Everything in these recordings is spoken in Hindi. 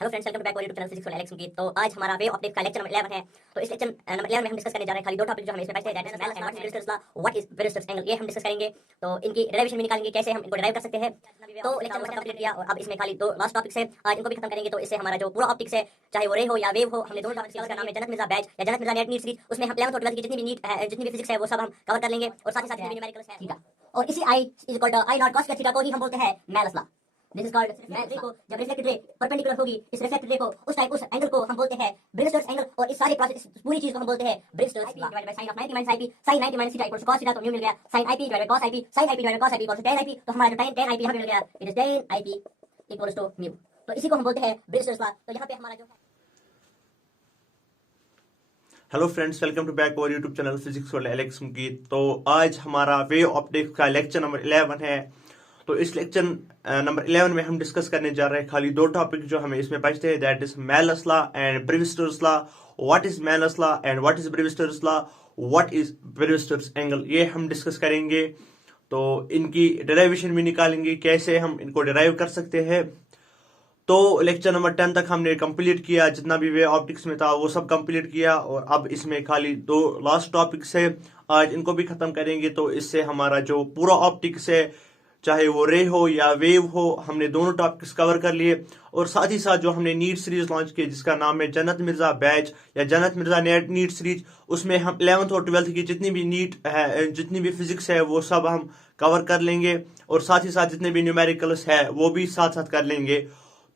Hello friends, welcome back YouTube channel physics वाला एलेक्स की। तो आज हमारा वे ऑप्टिक्स का लेक्चर नंबर 11 है। तो इस लेक्चर नंबर 11 में हम डिस्कस करने जा रहे हैं खाली दो टॉपिक जो हमें इसमें पढ़ते हैं, that is balance and what is bristles law, what is bristles angle, ये हम डिस्कस करेंगे। तो इनकी डेरिवेशन भी निकालेंगे, कैसे हम इनको डिराइव कर सकते हैं। तो लेक्चर को कंप्लीट किया और अब इसमें खाली दो लास्ट टॉपिक्स है, आज इनको भी खत्म करेंगे। तो इससे हमारा जो पूरा ऑप्टिक्स है, चाहे वो रे हो या वेव हो, हमने दोनों टॉपिक्स का नाम है जनत मिर्जा बैच या जनत मिर्जा नेट नीट सीरीज। उसमें हम 11th और 12th की जितनी भी नीट है, जितनी भी फिजिक्स है, वो सब हम कवर कर लेंगे और साथ ही साथ जितनी भी न्यूमेरिकल्स है, ठीक है। और इसी I is equal to I naught cos theta को ही हम बोलते हैं Malus law. This is called ray को जब रिफ्लेक्टेड रे परपेंडिकुलर होगी इस रिफ्लेक्टेड रे को, उस टाइप उस एंगल को हम बोलते हैं ब्रिस्टल्स एंगल। और इस सारे प्रोसेस पूरी चीज को हम बोलते हैं bristles law divided by sin of 90 minus ip sin 90 minus theta equals cos theta। तो म्यू मिल गया sin ip divided cos ip sin ip divided cos ip equals tan ip। तो हमारा जो tan ip यहां पे मिल गया, it is tan ip equals to mu. तो इसी को हम बोलते हैं ब्रिस्टल्स लॉ। तो यहां पे हमारा जो hello friends, welcome to back और यूट्यूब चैनल फिजिक्स वाले एलेक्स की। तो आज हमारा वे ऑप्टिक्स का लेक्चर नंबर 11 है। तो इस लेक्चर नंबर 11 में हम डिस्कस करने जा रहे हैं खाली दो टॉपिक जो हमें इसमें बचते हैं, that is malleus law and bristles law. What is malleus law and what is bristles law, what is bristles angle, ये हम डिस्कस करेंगे। तो इनकी डेरिवेशन भी निकालेंगे, कैसे हम इनको डेराइव कर सकते हैं। तो लेक्चर नंबर 10 तक हमने कंप्लीट किया, जितना भी वे ऑप्टिक्स में था वो सब कंप्लीट किया। और अब इसमें खाली दो लास्ट टॉपिक्स है, आज इनको भी खत्म करेंगे। तो इससे हमारा जो पूरा ऑप्टिक्स है, चाहे वो रे हो या वेव हो, हमने दोनों टॉपिक्स कवर कर लिए। और साथ ही साथ जो हमने नीट सीरीज लॉन्च की जिसका नाम है जनत मिर्जा बैच या जनत मिर्जा नेट नीट सीरीज, उसमें हम 11th और 12th की जितनी भी नीट है, जितनी भी फिजिक्स है, वो सब हम कवर कर लेंगे। और साथ ही साथ जितने भी न्यूमेरिकल्स है वो भी साथ साथ कर लेंगे।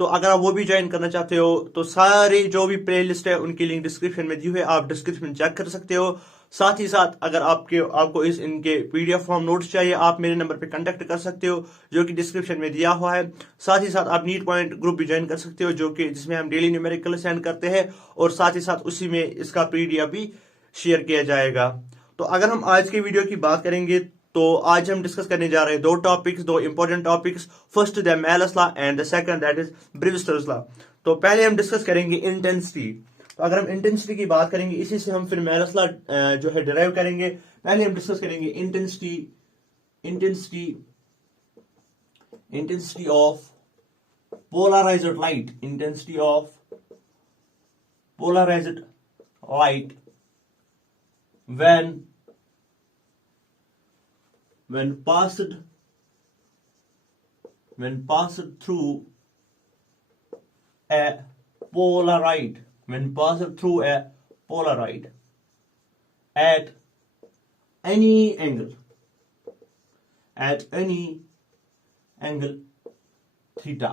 तो अगर आप वो भी ज्वाइन करना चाहते हो तो सारी जो भी प्लेलिस्ट है उनकी लिंक डिस्क्रिप्शन में दी हुई है, आप डिस्क्रिप्शन चेक कर सकते हो। साथ ही साथ अगर आपको इनके पीडीएफ फॉर्म नोट्स चाहिए, आप मेरे नंबर पे कांटेक्ट कर सकते हो जो कि डिस्क्रिप्शन में दिया हुआ है। साथ ही साथ आप नीट पॉइंट ग्रुप भी ज्वाइन कर सकते हो, जो कि जिसमें हम डेली न्यूमेरिकल सेंड करते हैं और साथ ही साथ उसी में इसका पीडीएफ भी शेयर किया जाएगा। तो अगर हम आज की वीडियो की बात करेंगे तो आज हम डिस्कस करने जा रहे हैं दो टॉपिक्स, दो important topics. First the malleus law and the second that is bristles law. तो पहले हम डिस्कस करेंगे इंटेंसिटी। तो अगर हम इंटेंसिटी की बात करेंगे, इसी से हम फिर मैलस लॉ जो है डिराइव करेंगे। पहले हम डिस्कस करेंगे intensity of polarised light. Intensity of polarised light when passed through a polaroid at any angle theta।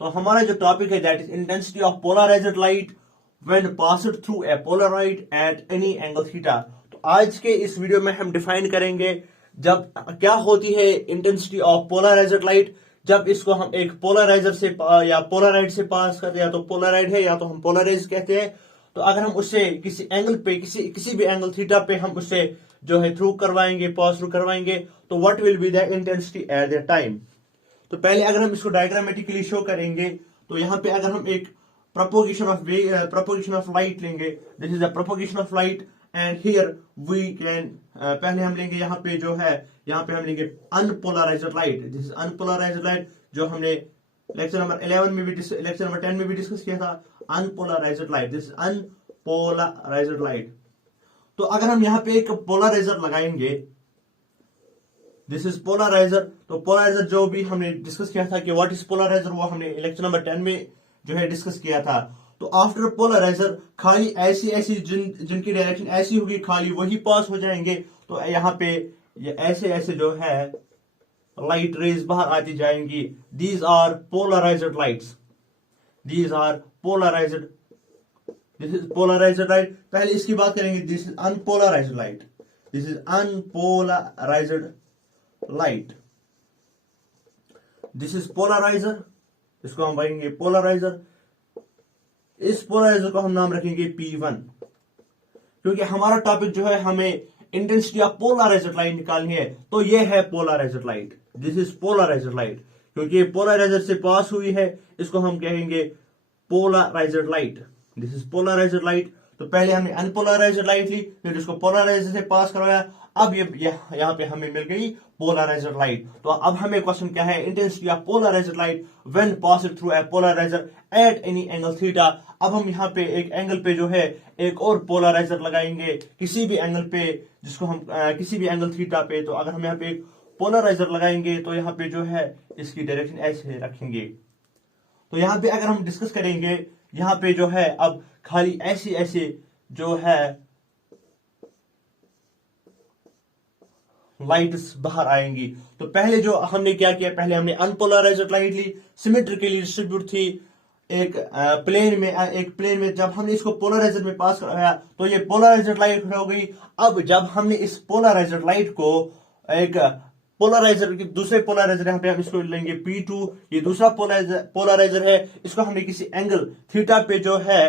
तो हमारा जो टॉपिक है that is intensity of polarised light when passed through a polaroid at any angle theta। तो आज के इस वीडियो में हम डिफाइन करेंगे जब क्या होती है इंटेंसिटी ऑफ पोलराइज्ड लाइट, जब इसको हम एक पोलराइजर से या पोलराइड से पास करते हैं, या तो पोलराइड है या तो हम पोलराइज कहते हैं। तो अगर हम उससे किसी एंगल पे किसी भी एंगल थीटा पे हम उससे जो है थ्रू करवाएंगे, पास थ्रू करवाएंगे, तो what will be the intensity at the time. तो पहले अगर हम इसको डायग्रामेटिकली शो करेंगे, तो यहाँ पे अगर हम एक propagation of light लेंगे, this is the propagation of light and here we can पहले हम लेंगे यहाँ पे जो है, यहाँ पे हम लेंगे unpolarised light. This is unpolarised light, जो हमने लेक्चर नंबर 11 में भी लेक्चर नंबर 10 में भी डिस्कस किया था। Unpolarised light, this is unpolarised light. तो अगर हम यहाँ पे एक पोलराइजर लगाएंगे, दिस इज पोलराइजर। तो पोलराइजर जो भी हमने डिस्कस किया था कि व्हाट इज पोलराइजर, वो हमने लेक्चर नंबर 10 में जो है डिस्कस किया था। तो आफ्टर पोलराइजर खाली ऐसी जिनकी डायरेक्शन ऐसी होगी, खाली वही पास हो जाएंगे। तो यहाँ पे ये ऐसे जो है लाइट रेज बाहर आती जाएंगी। These are polarised lights, these are polarised, this is polarised light. पहले इसकी बात करेंगे, this is unpolarised light, this is unpolarised light, this is polariser, इसको हम कहेंगे पोलराइजर। इस पोलराइजर को हम नाम रखेंगे P1, क्योंकि हमारा टॉपिक जो है हमें इंटेंसिटी ऑफ पोलराइज्ड लाइट निकालनी है। तो ये है polarised light, this is polarised light, क्योंकि ये पोलराइजर से पास हुई है, इसको हम कहेंगे polarised light, this is polarised light. तो पहले हमने अनपोलराइज्ड लाइट ली, फिर इसको पोलराइजर से पास करवाया, अब ये यहाँ पे हमें मिल गई पोलराइज्ड लाइट। तो अब हमें क्वेश्चन क्या है, intensity of polarised light when passing through a polariser at any angle theta. अब हम यहाँ पे एक एंगल पे जो है एक और पोलराइजर लगाएंगे किसी भी एंगल पे, जिसको हम किसी भी एंगल थीटा पे। तो अगर हम यहाँ पे एक पोलराइजर लगाएंगे तो यहाँ पे जो है इसकी डायरेक्शन ऐसे रखेंगे। तो यहाँ पे अगर हम डिस्कस करेंगे, यहाँ पे जो है अब खाली ऐसे ऐसे जो है लाइट्स बाहर आएंगी। तो पहले जो हमने क्या किया, पहले हमने अनपोलराइज्ड लाइट ली, सिमेट्रिकली डिस्ट्रीब्यूट थी एक प्लेन में जब हमने इसको पोलराइजर में पास कराया तो ये पोलराइज्ड लाइट हो गई। अब जब हमने इस पोलराइज्ड लाइट को एक पोलराइजर की दूसरे पोलराइजर, यहाँ पे हम इसको लेंगे P2, ये दूसरा पोलराइजर है, इसको हमने किसी एंगल थीटा पे जो है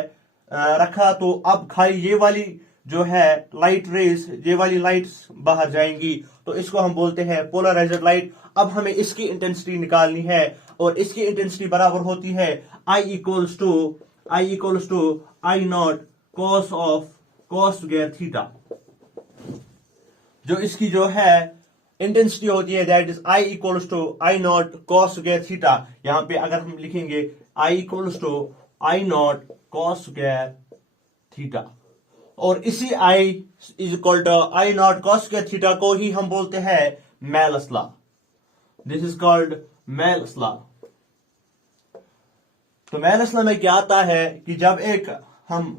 रखा। तो अब खाली ये वाली जो है लाइट रेज, ये वाली लाइट्स बाहर जाएंगी, तो इसको हम बोलते हैं पोलराइज्ड लाइट। अब हमें इसकी इंटेंसिटी निकालनी है और इसकी इंटेंसिटी बराबर होती है I equals to I naught cos square theta. जो इसकी जो है इंटेंसिटी होती है that is I equals to I naught cos square theta. यहां पे अगर हम लिखेंगे I equals to I naught cos square theta, और इसी I is equal to I naught cos square theta को ही हम बोलते हैं Malus law. This is called Malus law. तो मेलस लॉ में क्या आता है कि जब हम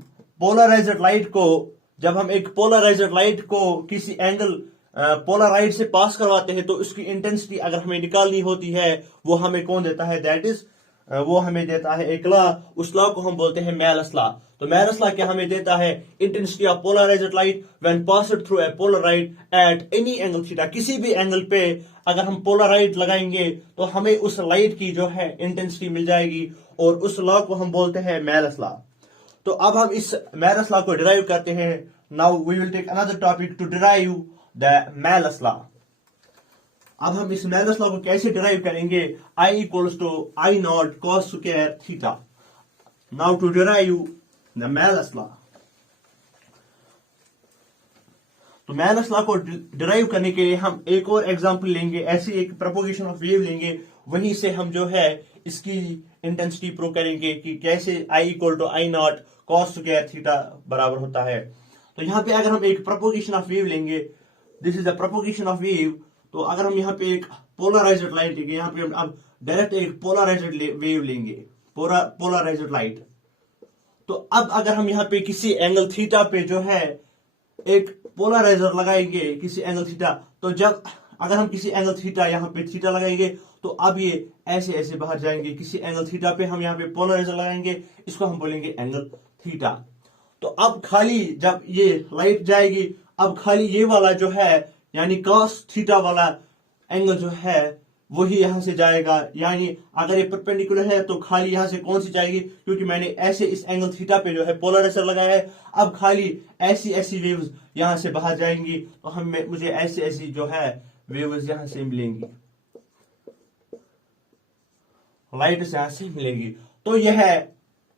एक पोलराइज्ड लाइट को किसी एंगल पोलराइड से पास करवाते हैं तो उसकी इंटेंसिटी अगर हमें निकालनी होती है वो हमें कौन देता है, दैट इज वो हमें देता है एक लॉ, उस लॉ को हम बोलते हैं मेलस लॉ। तो मेलस लॉ क्या हमें देता है, intensity of polarised light when passed through a polariser at any angle theta. किसी भी एंगल पे अगर हम पोलराइड लगाएंगे तो हमें उस लाइट की जो है इंटेंसिटी मिल जाएगी, और उस लॉ को हम बोलते हैं मेलस लॉ। तो अब हम इस मेलस लॉ को डिराइव करते हैं। Now we will take another topic to derive the Malus law. अब हम इस मेलस लॉ को कैसे डिराइव करेंगे, I equals to I naught cos square theta. Now to derive the Malus law. तो मेलस लॉ को डिराइव करने के लिए हम एक और एग्जांपल लेंगे, ऐसी एक प्रोपोगेशन ऑफ वेव लेंगे, वहीं से हम जो है इसकी इंटेंसिटी प्रूव करेंगे कि कैसे I equal to I naught cos square theta बराबर होता है। तो यहाँ पे अगर हम एक प्रोपोगेशन ऑफ वेव लेंगे, this is the propagation of wave. तो अगर हम यहाँ पे एक पोलराइज्ड लाइट लेंगे, यहाँ पे हम अब डायरेक्ट एक पोलराइज्ड वेव लेंगे, पोलराइज्ड लाइट। तो अब अगर हम यहाँ पे किसी एंगल थीटा पे जो है एक पोलराइजर लगाएंगे किसी एंगल थीटा, तो जब अगर हम किसी एंगल थीटा यहाँ पे थीटा लगाएंगे तो अब ये ऐसे ऐसे बाहर जाएंगे। किसी एंगल थीटा पे हम यहाँ पे पोलराइजर लगाएंगे, इसको हम बोलेंगे एंगल थीटा। तो अब खाली जब ये लाइट जाएगी, अब खाली ये वाला जो है यानी cos थीटा वाला एंगल जो है वही यहां से जाएगा। यानी अगर ये परपेंडिकुलर है तो खाली यहां से कौन सी जाएगी, क्योंकि मैंने ऐसे इस एंगल थीटा पे जो है पोलराइजर लगाया है। अब खाली ऐसी ऐसी वेव्स यहां से बाहर जाएंगी, तो मुझे ऐसी ऐसी जो है वेव्स यहां से मिलेंगी, लाइट यहां से मिलेंगी। तो यह है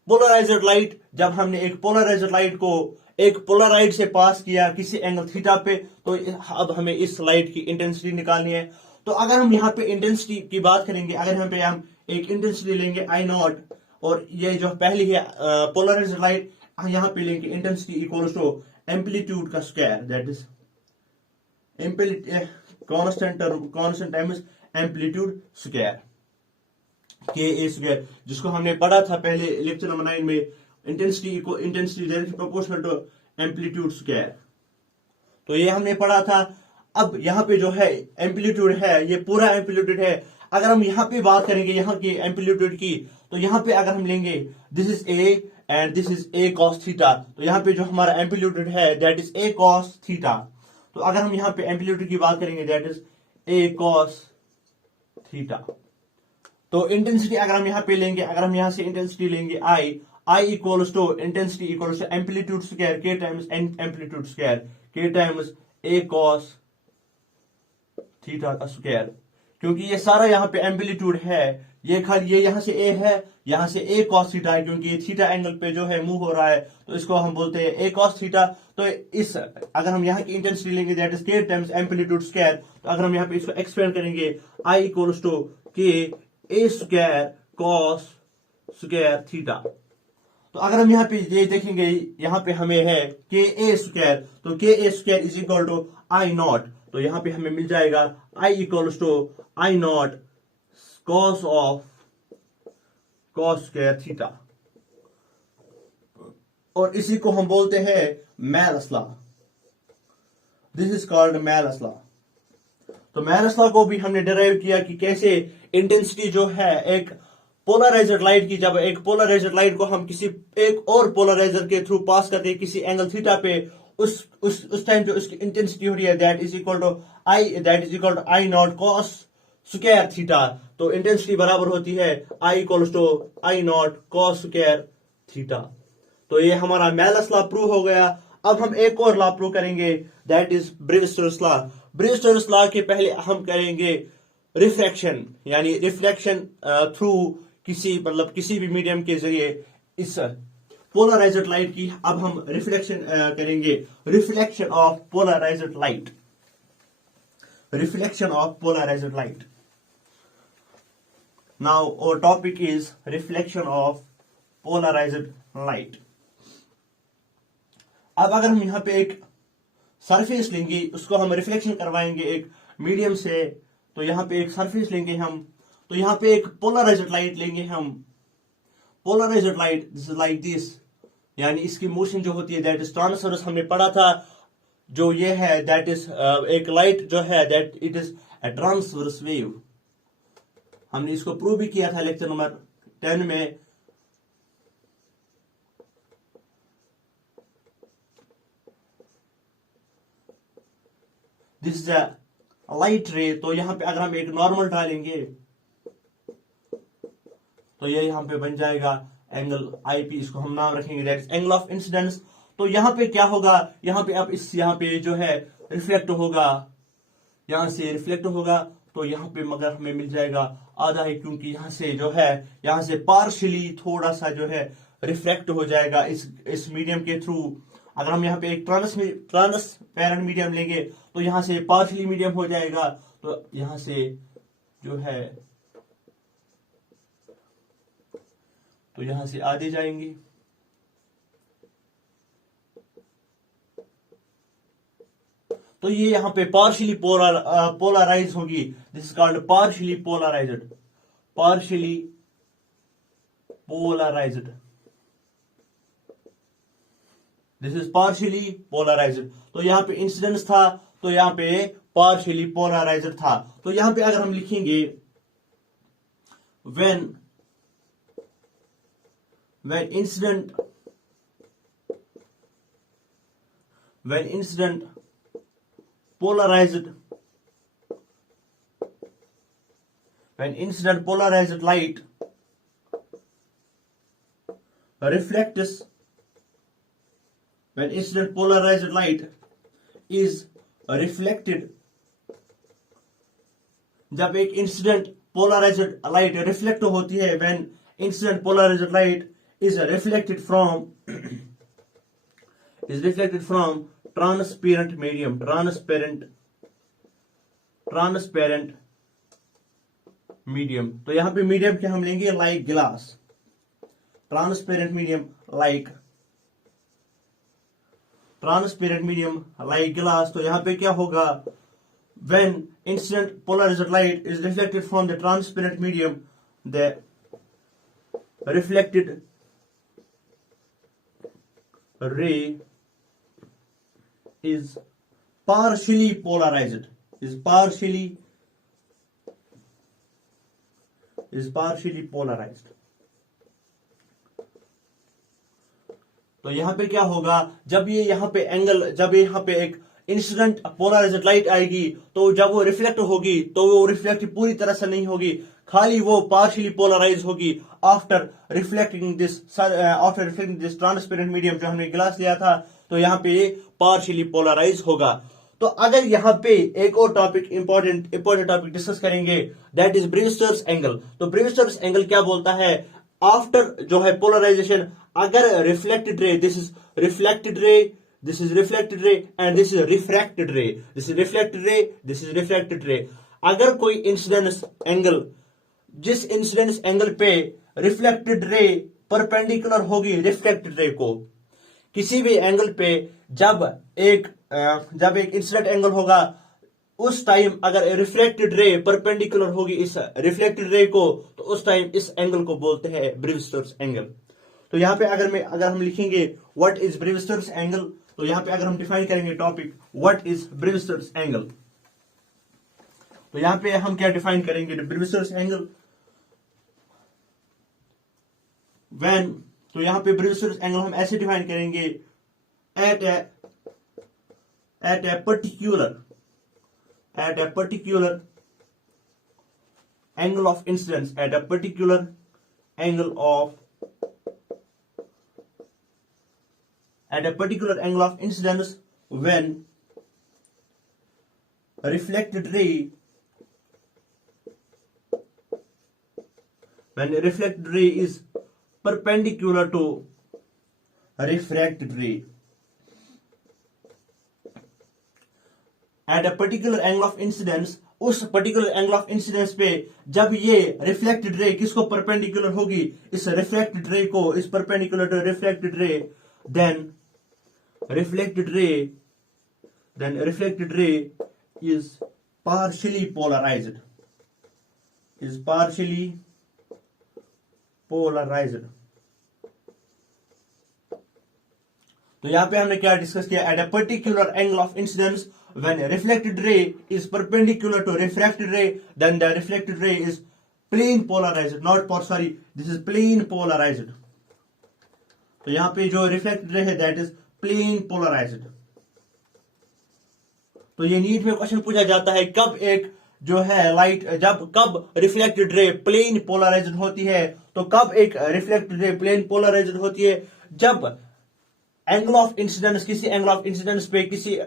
पोलराइज्ड लाइट। जब हमने एक पोलराइज्ड लाइट को एक पोलराइड से पास किया किसी एंगल थीटा पे, तो अब हमें इस लाइट की इंटेंसिटी निकालनी है। तो अगर हम यहाँ पे इंटेंसिटी की बात करेंगे, अगर यहाँ पे हम एक इंटेंसिटी लेंगे I नॉट, और ये जो पहली है पोलराइज्ड लाइट, यहाँ पे लेंगे इंटेंसिटी इक्वल्स टू एम्पलीट्यूड का square, that is constant times amplitude square, K square, जिसको हमने पढ़ा था पहले लेक्चर नंबर 9 में, intensity directly proportional to amplitude square. तो ये हमने पढ़ा था। अब यहाँ पे जो है एम्पलीट्यूड है, ये पूरा एम्पलीट्यूड है। अगर हम यहाँ पे बात करेंगे यहाँ की एम्पलीट्यूड की, तो यहाँ पे अगर हम लेंगे this is A and this is a cos theta, तो यहाँ पे जो हमारा एम्पलीट्यूड है that is a cos theta. तो अगर हम यहाँ पे एम्पलीट्यूड की बात करेंगे that is a cos theta. तो इंटेंसिटी अगर हम यहाँ पे लेंगे, अगर हम यहाँ से इंटेंसिटी लेंगे I equals to intensity equals to amplitude square K times amplitude square K times A cos theta का स्क्वायर, क्योंकि ये सारा यहाँ पे एम्पलीट्यूड है, ये खाली ये यहाँ से ए है, यहाँ से ए कॉस थीटा है, क्योंकि ये थीटा एंगल पे जो है मूव हो रहा है, तो इसको हम बोलते हैं ए कॉस थीटा। तो इस अगर हम यहाँ की इंटेंसिटी लेंगे दैट इज के टाइम्स एम्पलीट्यूड स्क्वायर, तो अगर हम यहाँ पे इसको एक्सपेंड करेंगे आई इक्वल्स टू के a square cos square theta. तो अगर हम यहाँ पे ये देखेंगे, यहाँ पे हमें है के ए स्क्वायर, तो के a square is equal to I naught, तो यहाँ पे हमें मिल जाएगा I equals to I naught cos of cos square theta, और इसी को हम बोलते हैं Malus law. This is called Malus law. तो मैलस लॉ को भी हमने डिराइव किया कि कैसे इंटेंसिटी जो है एक पोलराइजर लाइट की, जब एक पोलराइजर लाइट को हम किसी एक और पोलराइजर के थ्रू पास करते हैं किसी एंगल थीटा पे, उस टाइम जो उसकी इंटेंसिटी हो रही है that is equal to I naught cos square theta. तो इंटेंसिटी बराबर होती है I equal to I naught cos square theta. तो ये हमारा मैलस लॉ प्रूव हो गया। अब हम एक और लॉ प्रूव करेंगे that is Brewster's law. ब्रेविस्टर्स law के पहले हम करेंगे रिफ्रैक्शन, यानी रिफ्लेक्शन थ्रू किसी भी मीडियम के जरिए इस पोलराइज्ड लाइट की अब हम रिफ्लेक्शन करेंगे, reflection of polarised light, reflection of polarised light. Now our topic is reflection of polarised light. अब अगर हम यहां पे एक सरफेस लेंगे, उसको हम रिफ्लेक्शन करवाएंगे एक मीडियम से, तो यहां पे एक सरफेस लेंगे हम, तो यहां पे एक पोलराइज्ड लाइट लेंगे हम। पोलराइज्ड लाइट लाइक दिस, यानी इसकी मोशन जो होती है दैट इज ट्रांसवर्स। हमने पढ़ा था जो ये है दैट इज एक लाइट जो है that it is a transverse wave. हमने इसको प्रूव भी किया था लेक्चर नंबर 10 में। दिस इज अ लाइट रे। तो यहां पे अगर हम एक नॉर्मल डालेंगे तो ये यहां पे बन जाएगा एंगल आईपी, इसको हम नाम रखेंगे that is angle of incidence. तो यहां पे क्या होगा, यहां पे अब इस यहां पे जो है रिफ्लेक्ट होगा, यहां से रिफ्लेक्ट होगा, तो यहां पे मगर हमें मिल जाएगा आधा ही, क्योंकि यहां से जो है यहां से पार्शियली थोड़ा सा जो है रिफ्लेक्ट हो जाएगा इस मीडियम के थ्रू। अगर हम यहाँ पे एक ट्रांसपेरेंट मीडियम लेंगे तो यहां से पार्शियली मीडियम हो जाएगा, तो यहां से जो है तो यहां से आधे जाएंगे। तो ये यहां पे पार्शियली पोलराइज होगी। This is called partially polarised, partially polarised, this is partially polarised. तो यहां पे इंसिडेंस था, तो यहां पे पार्शियली पोलराइज्ड था। तो यहां पे अगर हम लिखेंगे when incident polarized light reflects, when incident polarized light is reflected, जब एक इंसिडेंट पोलराइज्ड लाइट रिफ्लेक्ट होती है, when incident polarized light is reflected from transparent medium, transparent medium। तो यहां पे मीडियम क्या हम लेंगे like glass, transparent medium like glass. तो यहां पे क्या होगा, when incident polarized light is reflected from the transparent medium, the reflected ray is partially polarized, तो यहां पे क्या होगा, जब ये यहां पे एक इंसिडेंट पोलराइज्ड लाइट आएगी, तो जब वो रिफ्लेक्ट होगी तो वो रिफ्लेक्ट पूरी तरह से नहीं होगी, खाली वो पार्शियली पोलराइज होगी after reflecting this transparent medium जो हमने ग्लास लिया था, तो यहाँ पे पार्शियली पोलराइज होगा। तो तो अगर यहाँ पे एक और टॉपिक इंपॉर्टेंट टॉपिक डिस्कस करेंगे, दैट इज ब्रेविस्टर्स एंगल। तो ब्रेविस्टर्स एंगल क्या बोलता है, आफ्टर जो है पोलराइजेशन, अगर reflected ray, this is reflected ray, this is reflected ray and this is refracted रे, this is reflected ray, this is refracted रे। अगर कोई इंसिडेंस एंगल, जिस इंसिडेंस एंगल पे रिफ्लेक्टेड रे परपेंडिकुलर होगी रिफ्लेक्टेड रे को, किसी भी एंगल पे जब एक इंसिडेंट एंगल होगा, उस टाइम अगर रिफ्लेक्टेड रे परपेंडिकुलर होगी इस रिफ्लेक्टेड रे को, तो उस टाइम इस एंगल को बोलते हैं ब्रेविस्टर्स एंगल। तो यहां पे अगर हम लिखेंगे व्हाट इज ब्रेविस्टर्स एंगल, तो यहां पे अगर हम डिफाइन करेंगे टॉपिक व्हाट इज ब्रेविस्टर्स एंगल, तो यहां पे हम क्या डिफाइन करेंगे ब्रेविस्टर्स एंगल व्हेन, तो यहां पे ब्रेविस्टर्स एंगल हम ऐसे डिफाइन करेंगे, at a particular angle of incidence, at a particular angle of incidence when reflected ray is perpendicular to refracted ray. At a particular angle of incidence, उस पर्टिकुलर एंगल ऑफ इंसिडेंस पे जब ये रिफ्लेक्टेड रे किसको परपेंडिकुलर होगी, इस रिफ्लेक्टेड रे को, इस perpendicular to reflected ray, then reflected ray is partially polarised, तो यहां पे हमने क्या डिस्कस किया, at a particular angle of incidence when reflected ray is perpendicular to refracted ray, then the reflected ray is plane polarized, this is plane polarized. तो यहां पे जो reflected ray है that is plane polarized. तो ये नीट में क्वेश्चन पूछा जाता है, कब एक जो है लाइट, कब रिफ्लेक्टेड रे प्लेन पोलराइज्ड होती है, तो कब एक रिफ्लेक्टेड रे प्लेन पोलराइज्ड होती है, जब एंगल ऑफ इंसिडेंस, किसी एंगल ऑफ इंसिडेंस पे, किसी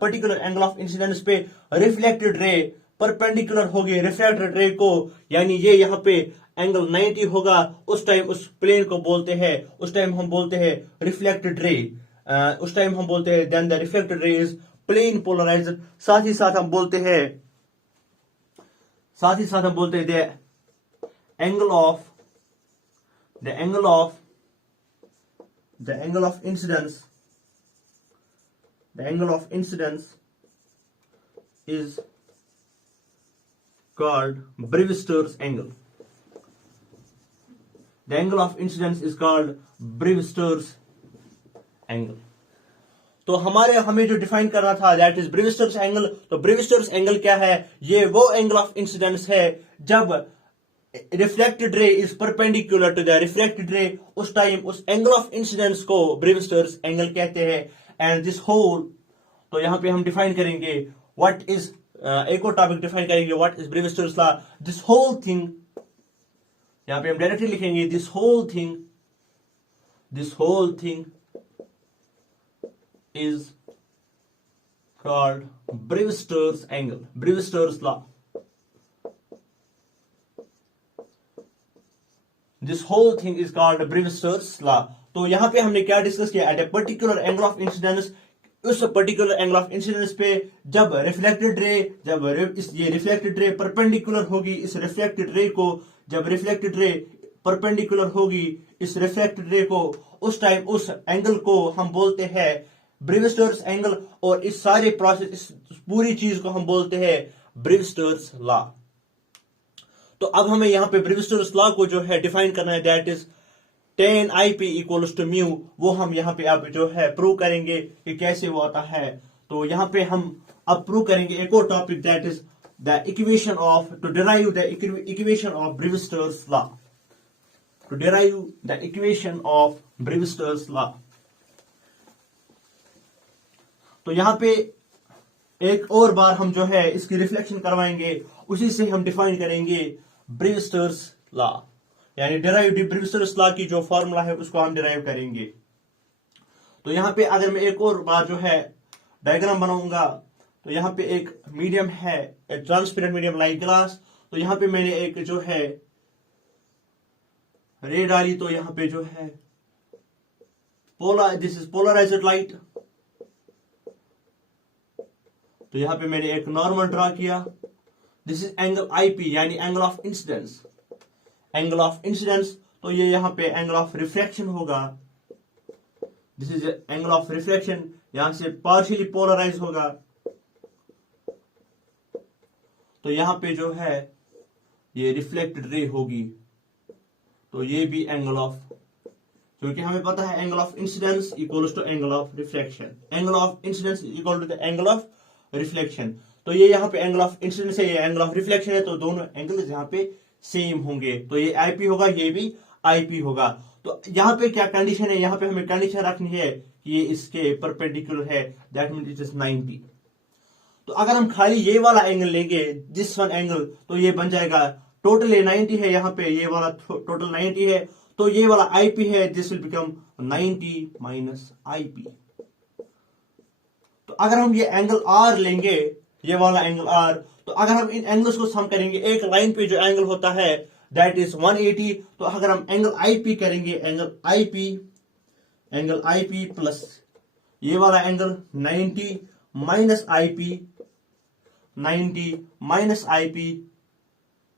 पर्टिकुलर एंगल ऑफ इंसिडेंस पे रिफ्लेक्टेड रे परपेंडिकुलर होगी रिफ्लेक्टेड रे को, यानी ये यहाँ पे एंगल 90 होगा, उस टाइम उस प्लेन को बोलते हैं, उस टाइम हम बोलते हैं रिफ्लेक्टेड रे, उस टाइम हम बोलते हैं then the reflected ray is plane polarised. साथ ही साथ हम बोलते हैं the angle of incidence is called Brewster's angle. The angle of incidence is called Brewster's angle. तो हमें जो डिफाइन करना था दैट इज ब्रेविस्टर्स एंगल। तो ब्रेविस्टर्स एंगल क्या है, ये वो एंगल ऑफ इंसिडेंस है जब reflected ray is perpendicular to the reflected ray, उस टाइम उस एंगल ऑफ इंसिडेंस को ब्रेविस्टर्स एंगल कहते हैं। एंड दिस होल, तो यहां पे हम डिफाइन करेंगे व्हाट इज, एक और टॉपिक डिफाइन करेंगे what is Brewster's law. This whole thing, यहां पे हम डायरेक्टली लिखेंगे this whole thing is called Brewster's angle, Brewster's law. This whole thing is called Brewster's law. तो यहां पे हमने क्या डिस्कस किया, at a particular angle of incidence, उस पर्टिकुलर एंगल ऑफ इंसिडेंस पे जब रिफ्लेक्टेड रे, ये रिफ्लेक्टेड रे परपेंडिकुलर होगी इस रिफ्लेक्टेड रे को, जब रिफ्लेक्टेड रे परपेंडिकुलर होगी इस रिफ्लेक्टेड रे को, उस टाइम उस एंगल को हम बोलते हैं ब्रेविस्टर्स एंगल, और इस सारे प्रोसेस, इस पूरी चीज को हम बोलते हैं ब्रेविस्टर्स लॉ। तो अब हमें यहां पे ब्रेविस्टर्स लॉ को जो है डिफाइन करना है, that is tan IP equals to mu. वो हम यहां पे अब जो है प्रूव करेंगे कि कैसे वो आता है। तो यहां पे हम अब प्रूव करेंगे एक और topic, that is the equation of, to derive the equation of Brewster's law, to derive the equation of Brewster's law. तो यहां पे एक और बार हम जो है इसकी रिफ्लेक्शन करवाएंगे, उसी से हम डिफाइन करेंगे ब्रेविस्टर्स लॉ, यानी डिराइव ब्रेविस्टर्स लॉ की जो फॉर्मूला है उसको हम डिराइव करेंगे। तो यहां पे अगर मैं एक और बार जो है डायग्राम बनाऊंगा, तो यहाँ पे एक मीडियम है, ट्रांसपेरेंट मीडियम लाइक ग्लास। तो यहाँ पे मैंने एक जो है रे डाली, तो यहाँ पे जो है दिस इज पोलराइज्ड लाइट। तो यहाँ पे मैंने एक नॉर्मल ड्रा किया। दिस इज एंगल आईपी यानी angle of incidence. Angle of incidence, तो ये यहाँ पे एंगल ऑफ रिफ्लेक्शन होगा। This is angle of reflection, यहां से पार्शियली पोलराइज होगा। तो यहां पे जो है ये रिफ्लेक्टेड रे होगी। तो ये भी एंगल ऑफ, क्योंकि हमें पता है angle of incidence equals to angle of reflection. Angle of incidence equal to the angle of reflection. तो ये यहाँ पे एंगल ऑफ इंसिडेंस है, ये एंगल ऑफ रिफ्लेक्शन है। तो दोनों एंगल यहाँ पे सेम होंगे। तो ये आईपी होगा, ये भी आईपी होगा। तो यहाँ पे क्या कंडीशन है, यहाँ पे हमें कंडीशन रखनी है कि ये इसके परपेंडिकुलर है, दैट मीन्स इट इज 90। तो अगर हम खाली ये वाला एंगल लेंगे, दिस वन एंगल, तो ये बन जाएगा टोटल ये 90 है, यहाँ पे ये वाला टोटल 90 है। तो ये वाला आईपी है, this will become 90 minus IP. तो अगर हम ये एंगल आर लेंगे, ये वाला एंगल आर, तो अगर हम इन एंगल्स को सम करेंगे, एक लाइन पे जो एंगल होता है दैट इज 180। तो अगर हम एंगल आईपी करेंगे, एंगल आईपी प्लस ये वाला angle 90 minus IP, 90 minus IP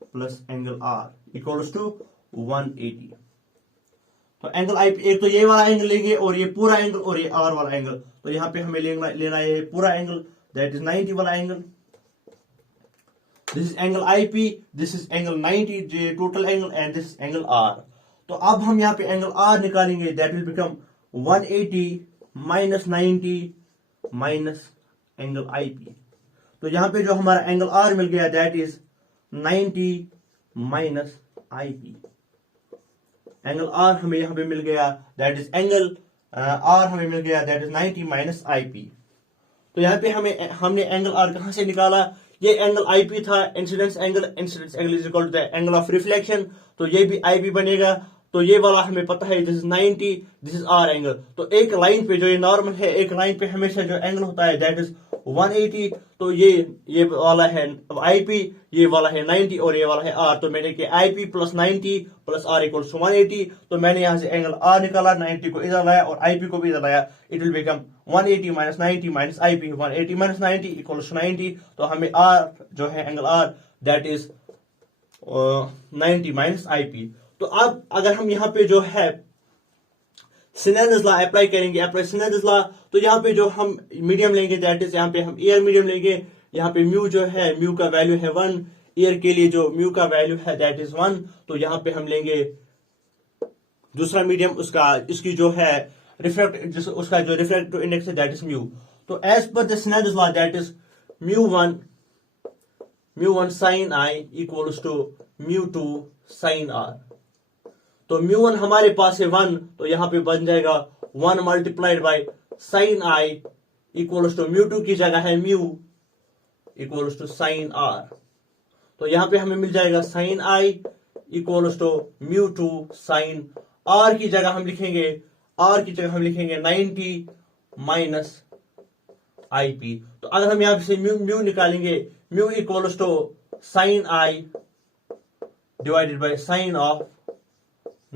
plus angle R equals to 180। तो एंगल आईपी, एक तो ये वाला एंगल लेंगे और ये पूरा एंगल और ये आर वाला एंगल। तो यहां पे हमें लेना है पूरा एंगल, दैट इज 90 वाला angle. This is angle IP, this is angle 90 जो total angle, and this angle R. तो अब हम यहाँ पे एंगल आर निकालेंगे, that will become 180 minus 90 minus angle IP. तो यहाँ पे जो हमारा एंगल आर मिल गया that is 90 minus IP. Angle R हमें यहाँ पे मिल गया, दैट इज एंगल आर हमें मिल गया, दैट इज 90 माइनस आईपी। तो यहाँ पे हमने एंगल आर कहां से निकाला, ये एंगल आईपी था, incidence angle is equal to the angle of reflection. तो ये भी आईपी बनेगा। तो ये वाला हमें पता है, this is 90, this is R angle. तो एक लाइन पे जो ये नॉर्मल है, एक लाइन पे हमेशा जो एंगल होता है दैट इज 180। तो ये वाला है आईपी, ये वाला है 90 और ये वाला है आर। तो मैंने किया IP plus 90 plus R equals to 180। तो मैंने यहां से एंगल आर निकाला, 90 को इधर लाया और आईपी को भी इधर लाया। It will become 180 minus 90 minus IP, 180 minus 90 equals to 90। तो हमें आर जो है angle R that is 90 minus IP. तो अब अगर हम यहाँ पे जो है सिनेरियोस लॉ अप्लाई करेंगे, सिनेरियोस लॉ, तो यहाँ पे जो हम मीडियम लेंगे दैट इज, यहाँ पे हम एयर मीडियम लेंगे। यहाँ पे म्यू जो है, म्यू का वैल्यू है 1, एयर के लिए जो म्यू का वैल्यू है दैट इज 1। तो यहाँ पे हम लेंगे दूसरा मीडियम, इसकी जो है उसका जो रिफ्रैक्टिव इंडेक्स है दैट इज म्यू। तो as per the Snell's law that is mu one sine i equals to mu two sine r. तो म्यू1 हमारे पास है 1, तो यहां पे बन जाएगा 1 multiplied by sine i equals to mu two की जगह है mu equals to sine r. तो यहां पे हमें मिल जाएगा sine i equals to mu two sine r की जगह हम लिखेंगे 90 माइनस आईपी। तो अगर हम यहां से म्यू निकालेंगे, mu equals to sine I divided by sine of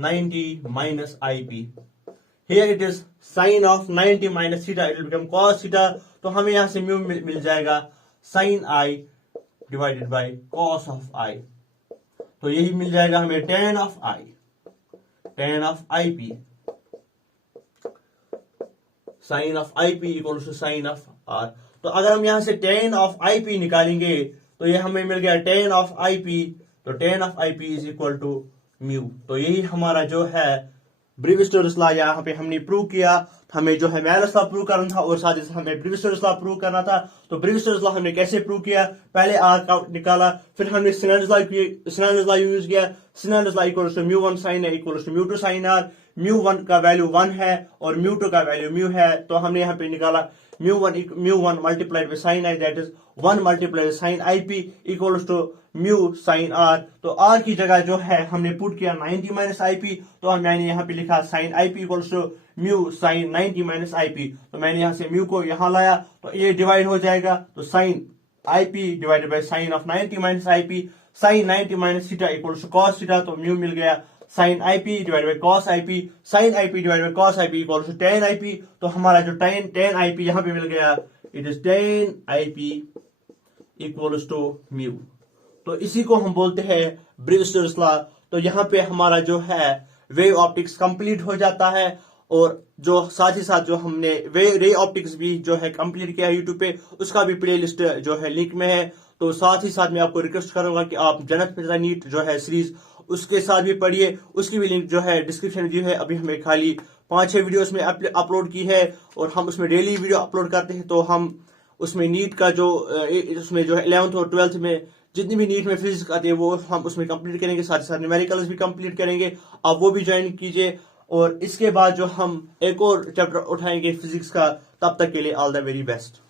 90 minus IP. Here it is sin of 90 minus theta, it will become cos theta. तो हमें यहां से म्यू मिल जाएगा sin I divided by cos of I. तो यही मिल जाएगा हमें tan of IP. sin of IP equals to sin of R. तो अगर हम यहां से tan of IP निकालेंगे, तो ये हमें मिल गया tan of IP. तो tan of IP is equal to mu. तो यही हमारा जो है ब्रीव-स्टोक्स लॉ यहाँ पे हमने प्रूव किया। हमें जो है मेलस लॉ प्रूव करना था और साथ ही हमें ब्रीव-स्टोक्स लॉ प्रूव करना था। तो ब्रीव-स्टोक्स लॉ हमने कैसे प्रूव किया, पहले आर का निकाला, फिर हमने सिनेरियोस लॉ यूज किया। Snell's law equals to mu one sine i equals to mu two sine r. Mu one का वैल्यू 1 है और म्यू2 का वैल्यू म्यू है। तो हमने यहाँ पे निकाला mu one multiplied by sine i that is 1 multiply sine I P equals to mu sine r. तो आर की जगह जो है हमने पुट किया 90 माइनस आई पी, तो मैंने यहाँ पे लिखा sine I P equals to mu sine 90 minus I P. तो मैंने यहाँ से म्यू को यहाँ लाया तो ये डिवाइड हो जाएगा, तो sine I P divided by sine of 90 minus I P, sine 90 minus theta equals to cos theta, तो म्यू मिल गया sine I P divide by cos I P, sine I P divide by cos I P equals to tan I P. तो हमारा जो टेन आई पी यहाँ पे मिल गया, it is tan I P equals to mu. तो इसी को हम बोलते हैं ब्रिजस्टर्स लॉ। तो यहाँ पे हमारा जो है वेव ऑप्टिक्स कंप्लीट हो जाता है, और जो साथ ही साथ जो हमने रे ऑप्टिक्स भी जो है कंप्लीट किया है यूट्यूब पे, उसका भी प्लेलिस्ट जो है लिंक में है। तो साथ ही साथ मैं आपको रिक्वेस्ट करूंगा कि आप जन्नत मिर्जा नीट जो है सीरीज उसके साथ भी पढ़िए, उसकी भी लिंक जो है डिस्क्रिप्शन में दी है। अभी हमें खाली 5-6 वीडियोस में अपलोड की है, और हम उसमें डेली वीडियो अपलोड करते हैं। तो हम उसमें नीट का जो उसमें जो है 11th और 12th में जितनी भी नीट में फिजिक्स आती है वो हम उसमें कंप्लीट करेंगे, साथ ही साथ न्यूमेरिकल्स भी कंप्लीट करेंगे। आप वो भी ज्वाइन कीजिए, और इसके बाद जो हम एक और चैप्टर उठाएंगे फिजिक्स का, तब तक के लिए ऑल द वेरी बेस्ट।